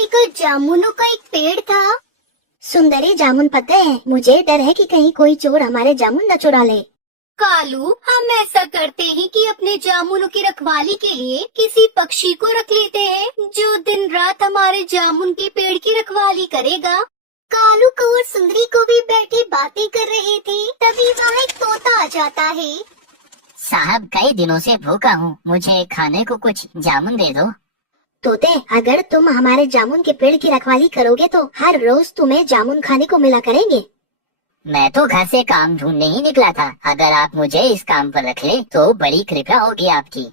कौवे का जामुनों का एक पेड़ था। सुंदरी, जामुन पता है, मुझे डर है कि कहीं कोई चोर हमारे जामुन न चुरा ले। कालू, हम ऐसा करते हैं कि अपने जामुनों की रखवाली के लिए किसी पक्षी को रख लेते हैं जो दिन रात हमारे जामुन के पेड़ की रखवाली करेगा। कालू कौवा सुंदरी को भी बैठे बातें कर रहे थे, तभी वहाँ एक तोता आ जाता है। साहब, कई दिनों से भूखा हूँ, मुझे खाने को कुछ जामुन दे दो। तोते, अगर तुम हमारे जामुन के पेड़ की रखवाली करोगे तो हर रोज तुम्हें जामुन खाने को मिला करेंगे। मैं तो घर से काम ढूंढने ही निकला था, अगर आप मुझे इस काम पर रख ले तो बड़ी कृपा होगी आपकी।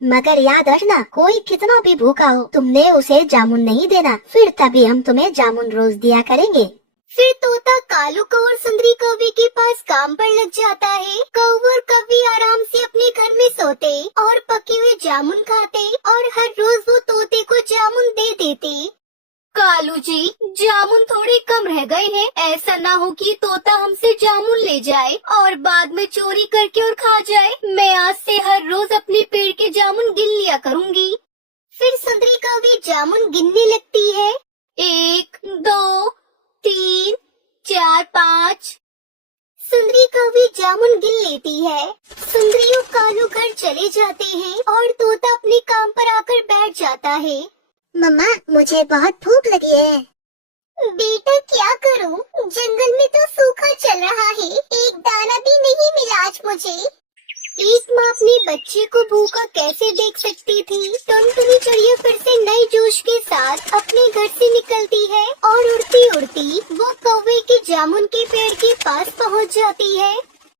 मगर याद रखना, कोई कितना भी भूखा हो, तुमने उसे जामुन नहीं देना, फिर तभी हम तुम्हें जामुन रोज दिया करेंगे। फिर तोता कालू कौवा सुंदरी कौवे के पास काम पर लग जाता है। कौवा और कौवी आराम से अपने घर में सोते और पके हुए जामुन खाते और हर रोज वो तोते को जामुन दे देते। कालू जी, जामुन थोड़े कम रह गए हैं, ऐसा ना हो कि तोता हमसे जामुन ले जाए और बाद में चोरी करके और खा जाए। मैं आज से हर रोज अपने पेड़ के जामुन गिन लिया करूंगी। फिर सुंदरी कौवी जामुन गिनने लगती है। 1, 2, 3, 4, 5। सुंदरी कौवी जामुन गिन लेती है। सुंदरी और कालू घर चले जाते हैं और तोता अपने काम पर आकर बैठ जाता है। मम्मा, मुझे बहुत भूख लगी है। बेटा, क्या करूं? जंगल में तो सूखा चल रहा है, एक दाना भी नहीं मिला आज मुझे। एक माँ अपने बच्चे को भूखा कैसे देख सकती थी। टुनटुनी चिड़िया फिर से नए जोश के साथ अपने घर से निकलती है और उड़ती उड़ती वो कौवे के जामुन के पेड़ के पास पहुँच जाती है।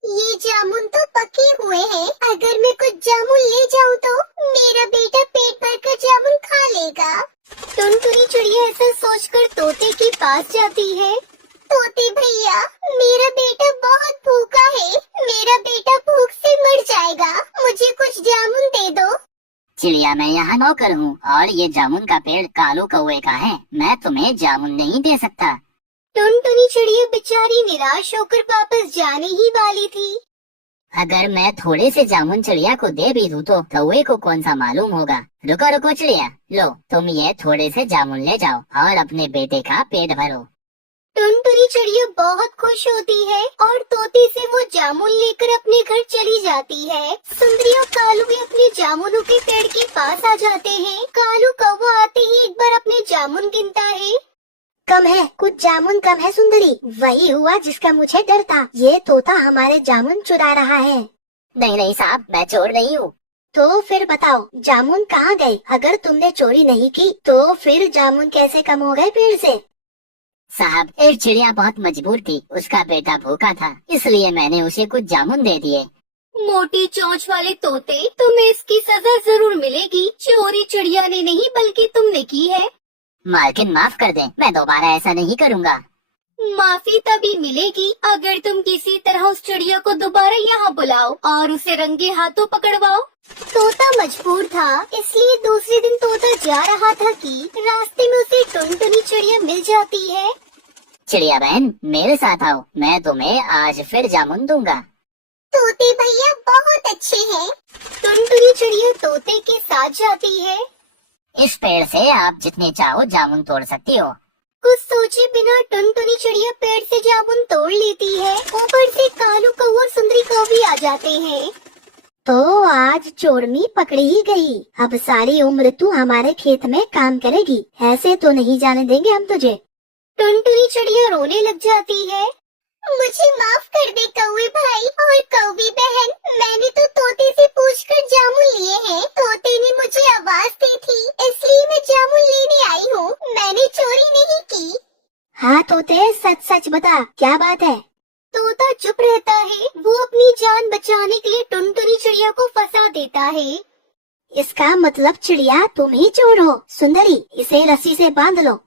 ये जामुन तो पके हुए हैं, अगर मैं कुछ जामुन ले जाऊं तो मेरा बेटा पेट भरकर जामुन खा लेगा। टुनटुनी चिड़िया ऐसा सोचकर तोते के पास जाती है। तोते भैया, मेरा बेटा बहुत भूखा है, मेरा बेटा भूख से मर जाएगा, मुझे कुछ जामुन दे दो। चिड़िया, मैं यहाँ नौकर हूँ और ये जामुन का पेड़ कालू कौवे का है, मैं तुम्हें जामुन नहीं दे सकता। टुनटुनी चिड़िया बेचारी निराश होकर वापस जाने ही वाली थी। अगर मैं थोड़े से जामुन चिड़िया को दे भी दूँ तो कौवे को कौन सा मालूम होगा। रुको रुको चिड़िया, लो तुम ये थोड़े से जामुन ले जाओ और अपने बेटे का पेट भरो। टुनटुनी चिड़िया बहुत खुश होती है और तोते से वो जामुन लेकर अपने घर चली जाती है। सुंदरी और कालू भी अपने जामुनों के पेड़ के पास आ जाते हैं। कालू कौवा आते ही एक बार अपने जामुन गिनता है। कम है, कुछ जामुन कम है सुंदरी, वही हुआ जिसका मुझे डर था, ये तोता हमारे जामुन चुरा रहा है। नहीं नहीं साहब, मैं चोर नहीं हूँ। तो फिर बताओ, जामुन कहाँ गए? अगर तुमने चोरी नहीं की तो फिर जामुन कैसे कम हो गए पेड़ से? साहब, एक चिड़िया बहुत मजबूर थी, उसका बेटा भूखा था, इसलिए मैंने उसे कुछ जामुन दे दिए। मोटी चोंच वाले तोते, तुम्हें इसकी सजा जरूर मिलेगी। चोरी चिड़िया ने नहीं बल्कि तुमने की है। मालकिन माफ कर दें, मैं दोबारा ऐसा नहीं करूँगा। माफी तभी मिलेगी अगर तुम किसी तरह उस चिड़िया को दोबारा यहाँ बुलाओ और उसे रंगे हाथों पकड़वाओ। तोता मजबूर था, इसलिए दूसरे दिन तोता जा रहा था कि रास्ते में उसे टुनटुनी चिड़िया मिल जाती है। चिड़िया बहन, मेरे साथ आओ, मैं तुम्हें आज फिर जामुन दूंगा। तोते भैया बहुत अच्छे हैं। टुनटुनी चिड़िया तोते के साथ जाती है। इस पेड़ से आप जितने चाहो जामुन तोड़ सकती हो। कुछ सोचे बिना टुनटुनी चिड़िया पेड़ से जामुन तोड़ लेती है। ऊपर से कालू कौवा और सुंदरी कौवी आ जाते हैं। तो आज चोरनी पकड़ी ही गई, अब सारी उम्र तू हमारे खेत में काम करेगी, ऐसे तो नहीं जाने देंगे हम तुझे। टुनटुनी चिड़िया रोने लग जाती है। मुझे माफ कर दे कौवे भाई और कौवी बहन, मैंने तो तोते से पूछकर जामुन लिए हैं। तोते ने मुझे आवाज दी थी, इसलिए मैं जामुन लेने आई हूँ, मैंने चोरी नहीं की। हाँ तोते, सच सच बता, क्या बात है? तोता चुप रहता है। वो अपनी जान बचाने के लिए टुनटुनी चिड़िया को फंसा देता है। इसका मतलब चिड़िया तुम ही चोर हो। सुंदरी, इसे रस्सी से बांध लो।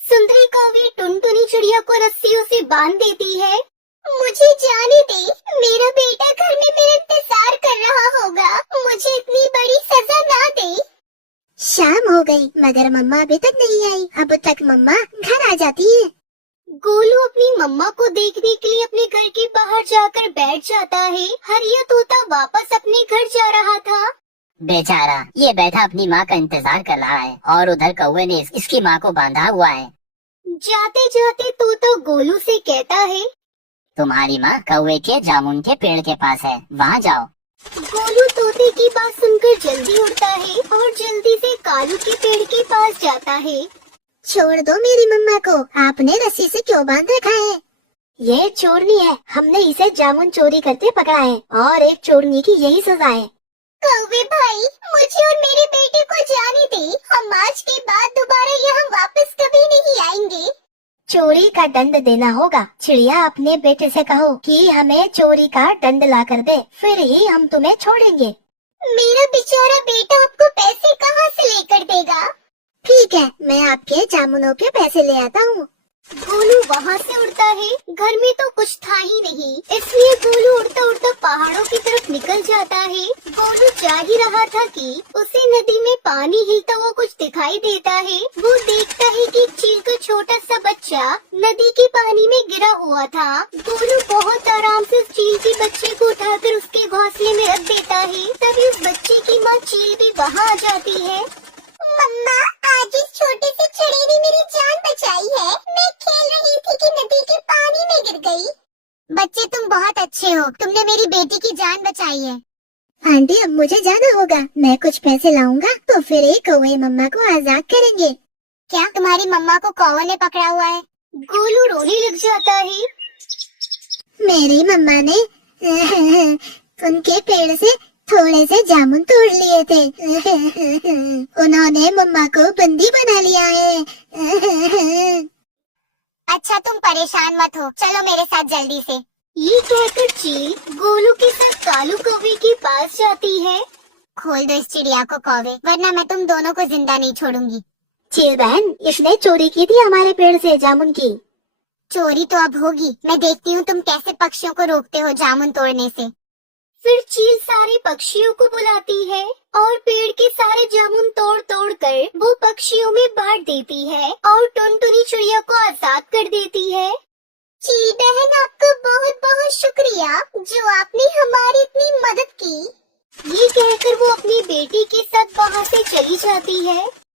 सुंदरी कौवी टुनटुनी चिड़िया को रस्सियों से बांध देती है। मुझे जाने दे, मेरा बेटा घर में मेरा इंतजार कर रहा होगा, मुझे इतनी बड़ी सजा ना दे। शाम हो गई मगर मम्मा अभी तक नहीं आई, अब तक मम्मा घर आ जाती है। गोलू अपनी मम्मा को देखने के लिए अपने घर के बाहर जाकर बैठ जाता है। हरिया तोता वापस अपने घर जा रहा था। बेचारा ये बैठा अपनी माँ का इंतजार कर रहा है और उधर कौवे ने इसकी माँ को बांधा हुआ है। जाते जाते तोता गोलू से कहता है, तुम्हारी माँ कौवे के जामुन के पेड़ के पास है, वहाँ जाओ। गोलू तोते की बात सुनकर जल्दी उड़ता है और जल्दी से कालू के पेड़ के पास जाता है। छोड़ दो मेरी मम्मा को, आपने रस्सी से क्यों बांध रखा है? ये चोरनी है, हमने इसे जामुन चोरी करते पकड़ा है और एक चोरनी की यही सजा है। कौवे भाई, मुझे और मेरे बेटे को जाने दे, हम आज के बाद दोबारा यहाँ वापस कभी नहीं आएंगे। चोरी का दंड देना होगा। चिड़िया अपने बेटे से कहो कि हमें चोरी का दंड ला कर दे, फिर ही हम तुम्हें छोड़ेंगे। मेरा बेचारा बेटा आपको पैसे कहाँ से लेकर देगा? ठीक है, मैं आपके जामुनों के पैसे ले आता हूँ। गोलू वहाँ से उड़ता है। घर में तो कुछ था ही नहीं, इसलिए गोलू उड़ता उड़ता पहाड़ों की तरफ निकल जाता है। गोलू जा ही रहा था कि उसे नदी में पानी हिलता हुआ कुछ दिखाई देता है। वो देखता है कि एक चील का छोटा सा बच्चा नदी के पानी में गिरा हुआ था। गोलू बहुत आराम से उस चील के बच्चे को उठाकर उसके घोंसले में रख देता है। तभी उस बच्चे की माँ चील भी वहाँ आ जाती है। मम्मा, आज इस छोटे से चिड़ी ने मेरी जान बचाई है। मैं खेल रही थी कि नदी के पानी में गिर गई। बच्चे तुम बहुत अच्छे हो, तुमने मेरी बेटी की जान बचाई है। आंटी, अब मुझे जाना होगा। मैं कुछ पैसे लाऊंगा तो फिर एक कौवे मम्मा को आजाद करेंगे। क्या तुम्हारी मम्मा को कौवे ने पकड़ा हुआ है? गोलू रोने लग जाता है। मेरी मम्मा ने उनके पेड़ से थोड़े से जामुन तोड़ लिए थे। उन्होंने मम्मा को बंदी बना लिया है। अच्छा तुम परेशान मत हो, चलो मेरे साथ जल्दी से। ये कहकर चील गोलू के साथ कालू कौवे के पास जाती है। खोल दो इस चिड़िया को कौवे, वरना मैं तुम दोनों को जिंदा नहीं छोड़ूंगी। चील बहन, इसने चोरी की थी हमारे पेड़ से जामुन की। चोरी तो अब होगी, मैं देखती हूँ तुम कैसे पक्षियों को रोकते हो जामुन तोड़ने से। फिर चील सारे पक्षियों को बुलाती है और पेड़ के सारे जामुन तोड़ तोड़ कर वो पक्षियों में बांट देती है और टुनटुनी चिड़िया को आजाद कर देती है। चील बहन, आपका बहुत बहुत शुक्रिया जो आपने हमारी इतनी मदद की। ये कहकर वो अपनी बेटी के साथ वहाँ से चली जाती है।